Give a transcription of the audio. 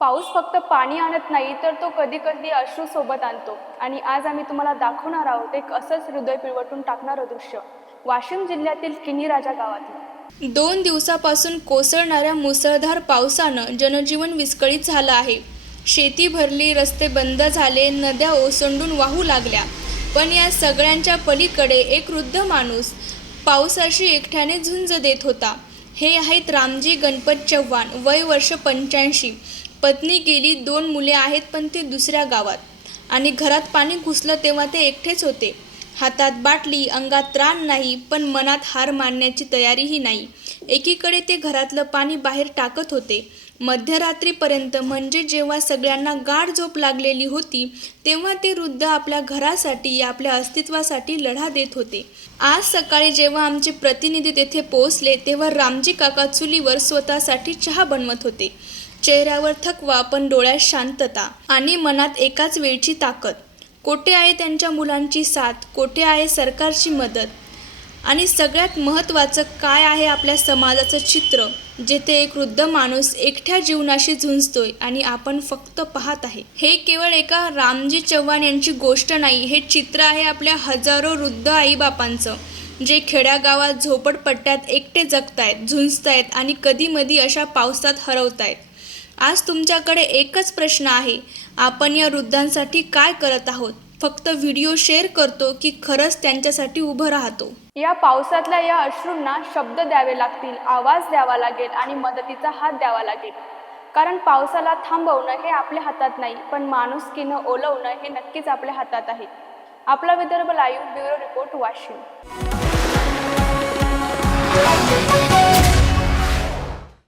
पाऊस फक्त पाणी आणत नाही तर तो कधी कधी अश्रू सोबत आणतो. आणि आज आम्ही तुम्हाला दाखवणार आहोत एक असंच हृदय पिळवटून टाकणारं दृश्य. वाशिम जिल्ह्यातील किनी राजा गावातील. दोन दिवसापासून कोसळणाऱ्या मुसळधार पावसानं जनजीवन विस्कळीत झालं आहे. शेती भरली रस्ते बंद झाले नद्या ओसंडून वाहू लागल्या. पण या सगळ्यांच्या पलीकडे एक वृद्ध माणूस पावसाशी एकट्याने झुंज देत होता. हे आहेत रामजी गणपत चव्हाण वय वर्ष पंच्याऐंशी. पत्नी गेली दोन मुले आहेत पण ते दुसऱ्या गावात. आणि घरात पाणी घुसलं तेव्हा ते एकटेच होते. हातात बाटली अंगात त्राण नाही पण मनात हार मानण्याची तयारीही नाही. एकीकडे ते घरातलं पाणी बाहेर टाकत होते. मध्यरात्रीपर्यंत म्हणजे जेव्हा सगळ्यांना गाढ झोप लागलेली होती तेव्हा ते वृद्ध आपल्या घरासाठी आपल्या अस्तित्वासाठी लढा देत होते. आज सकाळी जेव्हा आमचे प्रतिनिधी तेथे पोहोचले तेव्हा रामजी काका चुलीवर स्वतःसाठी चहा बनवत होते. चेहऱ्यावर थकवा पण डोळ्यात शांतता आणि मनात एकाच वेळची ताकद. कोठे आहे त्यांच्या मुलांची साथ? कोठे आहे सरकारची मदत? आणि सगळ्यात महत्त्वाचं काय आहे आपल्या समाजाचं चित्र जेथे एक वृद्ध माणूस एकट्या जीवनाशी झुंजतोय आणि आपण फक्त पाहत आहे. हे केवळ एका रामजी चव्हाण यांची गोष्ट नाही हे चित्र आहे आपल्या हजारो वृद्ध आईबापांचं जे खेड्यागावात झोपडपट्ट्यात एकटे जगतायत झुंजतायत आणि कधीमधी अशा पावसात हरवतायत. आज तुमच्याकडे एकच प्रश्न आहे आपण या वृद्धांसाठी काय करत आहोत? फक्त व्हिडिओ शेअर करतो की खरंच त्यांच्यासाठी उभं राहतो. या पावसातल्या या अश्रूंना शब्द द्यावे लागतील आवाज द्यावा लागेल आणि मदतीचा हात द्यावा लागेल. कारण पावसाला थांबवणं हे आपल्या हातात नाही पण माणुसकीनं ओलवणं हे नक्कीच आपल्या हातात आहे. आपला Vidarbha live bureau report Washim.